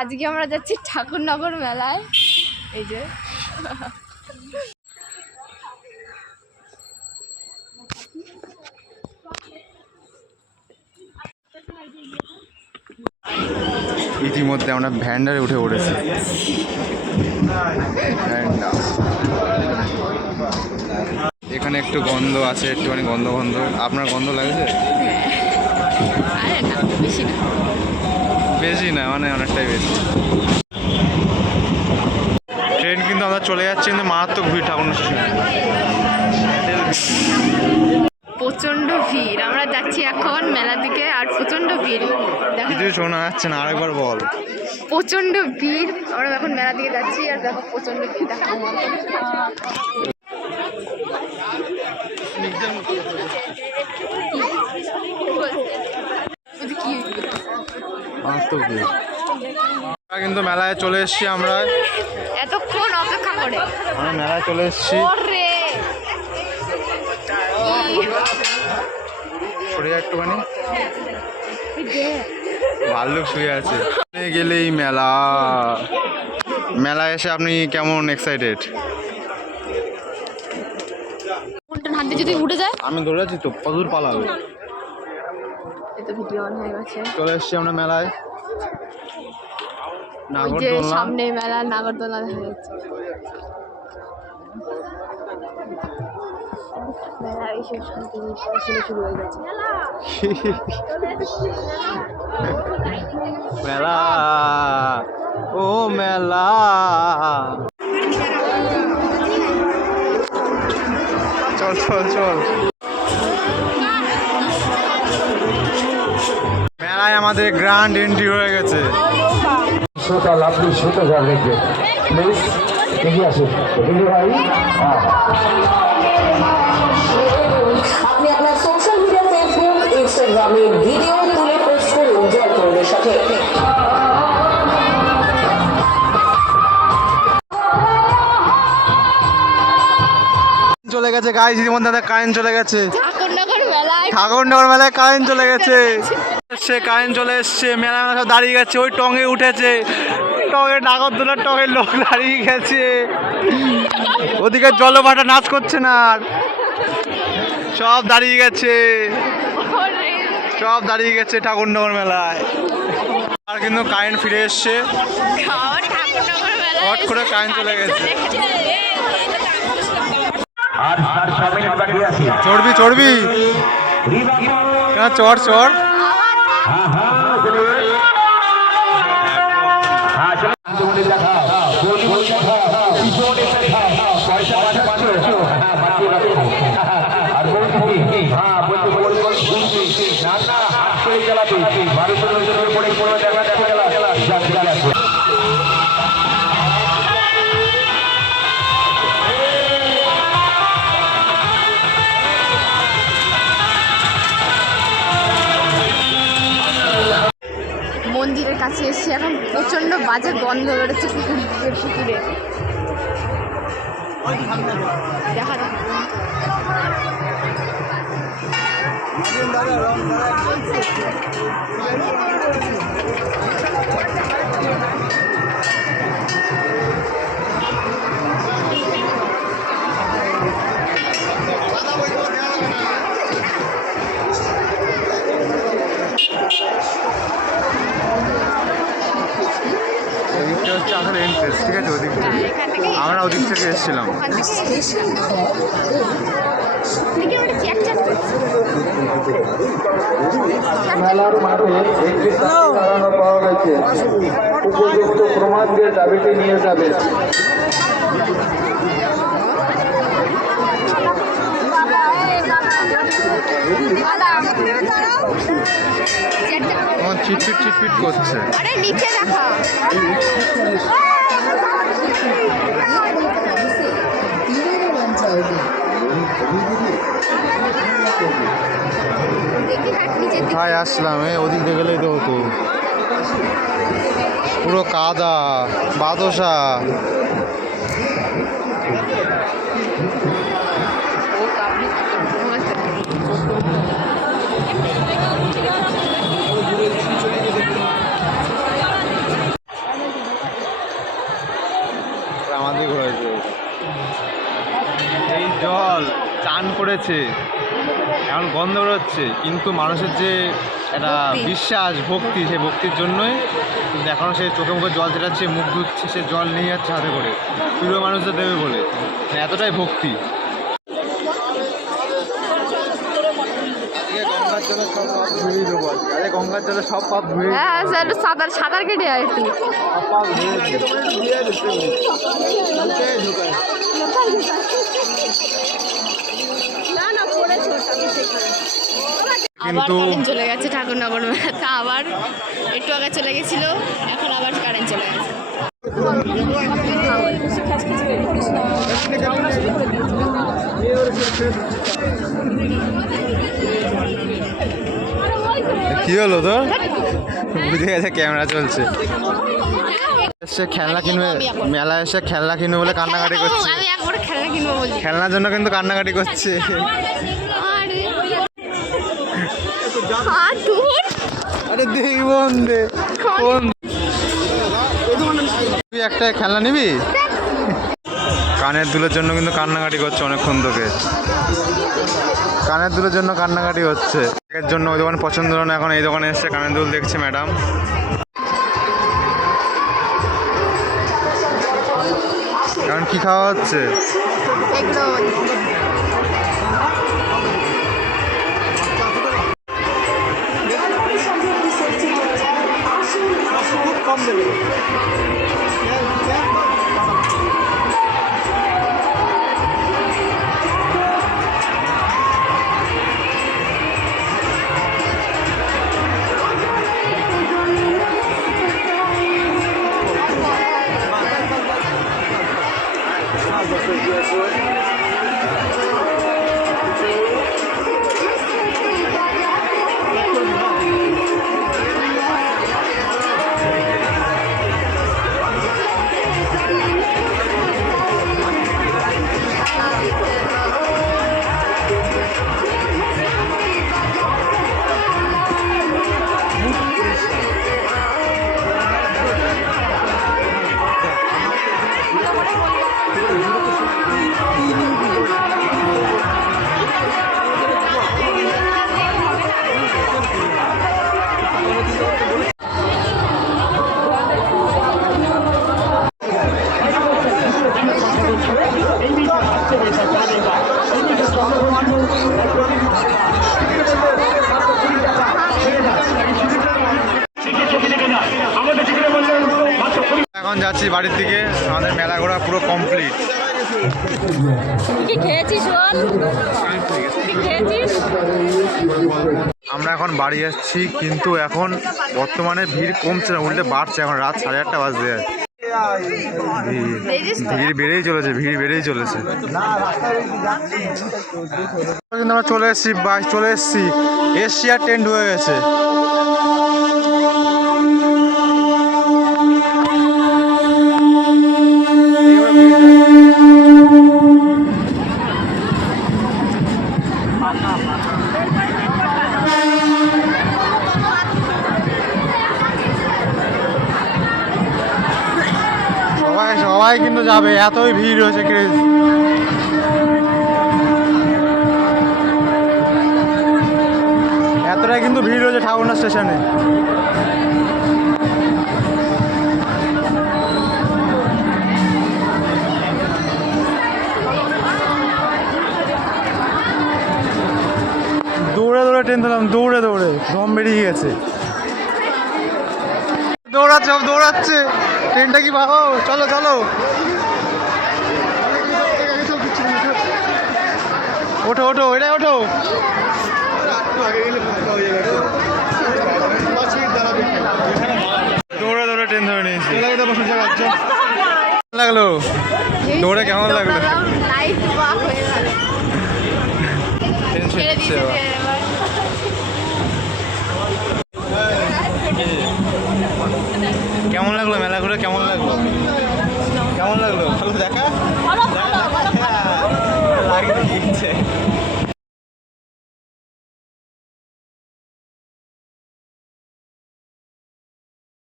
আজকে আমরা যাচ্ছি ঠাকুরনগর মেলায়। এই যে ইতিমধ্যে আমরা ভ্যান্ডারে উঠে পড়েছি। এখানে একটু গন্ধ আছে, একটুখানি গন্ধ গন্ধ। আপনার গন্ধ লাগছে? বেশি না, মানে অনেকটাই বেশি। ট্রেন কিন্তু আমরা চলে যাচ্ছি, কিন্তু মারাত্মক ভিড় ঠাকুর স্টেশনে। প্রচন্ড ভিড়। আমরা যাচ্ছি এখন মেলার দিকে, আর প্রচন্ড ভিড়। কিছু শোনা যাচ্ছে না, আরেকবার বল। প্রচন্ড ভিড়। আমরা এখন মেলার দিকে যাচ্ছি, আর দেখো প্রচন্ড ভিড়। দেখো কিন্তু মেলায় চলে এসেছি আমরা। এতক্ষণ অপেক্ষা করে আমরা মেলায় চলে এসেছি। সরে যা একটুখানি, ভাল্লুক শুয়ে আছে। গেলেই মেলা, মেলায় এসে আপনি কেমন এক্সাইটেড? যদি উঠে যায়, আমি দৌড়ে যাচ্ছি তো, কতদূর পালাবে। চলে এসছি আমরা মেলায়। সামনে মেলা, নাগরদোলা দেখা যাচ্ছে। মেলা, ও মেলা। চল চল চল। মেলায় আমাদের গ্র্যান্ড এন্ট্রি হয়ে গেছে। শ্রোতা লাভলি শ্রোতা যা দেখবে প্লিজ এগিয়ে আসুন। আপনি আপনার সোশ্যাল মিডিয়া, ফেসবুক, ইনস্টাগ্রামে ভিডিও তুলে পোস্ট করুন জয় করবের সাথে। চলে গেছে গাইস, ইতিমধ্যে কারেন্ট চলে গেছে। ঠাকুরনগর মেলায় কারেন্ট চলে গেছে। সে কারেন্ট চলে এসছে, মেলা সব দাঁড়িয়ে গেছে। ওই টঙে উঠেছে, টঙে নাগরদোলার টঙে লোক দাঁড়িয়ে গেছে। ওদিকে জলভাটা নাচ করছে না, আর সব দাঁড়িয়ে গেছে, সব দাঁড়িয়ে গেছে ঠাকুরনগর মেলায়। আর কিন্তু কারেন্ট ফিরে এসছে, হট করে কারেন্ট চলে গেছে। চড়বি চড়বি, চড় চড়। মন্দিরের কাছে এসে এখন প্রচন্ড বাজে গন্ধ বেরোচ্ছে পুকুরে। দেখা যাক। হচ্ছে আসলে এন্ট্রেন্স, ঠিক আছে? ওদিক থেকে আমরা ওদিক থেকে এসেছিলাম। মেলার মাঠে একটি দাঁড়ানো পাওয়া গেছে। উপযুক্ত প্রমাণ দিয়ে দাবিটি নিয়ে যাবে। চিটপিট চিটপিট করছে। আরে নিচে দেখা। কোথায় আসলাম? ওদিক দিয়ে গেলেই তো হতো। পুরো কাদা বাদশা। পড়েছে, এখন গন্ধ বেরোচ্ছে, কিন্তু মানুষের যে একটা ভক্তি। বিশ্বাস, ভক্তি, সেই ভক্তির জন্যই কিন্তু এখনও সে চোখে মুখে জল ছেটাচ্ছে, মুখ ধুচ্ছে, সে জল নিয়ে যাচ্ছে হাতে করে প্রিয় মানুষদের দেবে বলে, মানে এতটাই ভক্তি। গঙ্গার জলে সব পাপ ধুয়ে হ্যাঁ স্যার সাঁতার সাঁতার কেটে আর একটু আবার কিন্তু কারেন্ট চলে গেছে ঠাকুরনগর মেলাতে, আবার একটু আগে চলে গেছিল, এখন আবার কারেন্ট চলে গেছে। কি হলো তোর? বুঝে গেছে ক্যামেরা চলছে। এসে খেলনা কিনবে, মেলা এসে খেলনা কিনবে বলে কান্নাকাটি করছে। আমি একবার খেলনা কিনবো বলি। খেলনার জন্য কিন্তু কান্নাকাটি করছে। আরে হাত দূর আরে দেখবন দে কোন তুই একটা খেলনা নিবি? কানের দুলের জন্য কিন্তু কান্নাকাটি করছে অনেকক্ষণ থেকে, কানের দুলের জন্য কান্নাকাটি হচ্ছে। এর জন্য ওই দোকান পছন্দ হলো না, এখন এই দোকানে এসছে কানের দুল দেখছে ম্যাডাম। এখন কি খাওয়া হচ্ছে? এখন যাচ্ছি বাড়ির দিকে, আমাদের মেলা ঘোরা পুরো কমপ্লিট। কি খেয়েছিস বল? কি খেয়েছিস? আমরা এখন বাড়ি যাচ্ছি, কিন্তু এখন বর্তমানে ভিড় কমছে না, উল্টে বাড়ছে। এখন রাত 8:30 বাজতে যায়, ভিড় বেড়েই চলেছে, ভিড় বেড়েই চলেছে। কিন্তু আমরা চলে এসেছি, বাস চলে এসেছি, এশিয়ার টেন্ট হয়ে গেছে। সবাই সবাই কিন্তু যাবে, এতই ভিড় হয়েছে, ক্রেজ। এতটাই কিন্তু ভিড় হয়েছে ঠাকুরনা স্টেশনে। দৌড়ে দৌড়ে ট্রেন ধরলাম, দৌড়ে দৌড়ে দম বেরিয়ে গেছে। দৌড়াচ্ছে, দৌড়াচ্ছে, ট্রেনটা কি পাবো? চলো চলো, ওঠো ওঠো, এটা ওঠো। দৌড়ে দৌড়ে ট্রেন ধরে নিয়েছি। লাগলো দৌড়ে, কেমন লাগলো? লাইফ ওয়াক হয়ে গেল। টেনশন ছেড়ে হচ্ছে দিয়েছে এবার। কেমন লাগলো মেলা ঘুরে? কেমন লাগলো? কেমন লাগলো? ভালো দেখা লাগিয়ে দিয়েছে।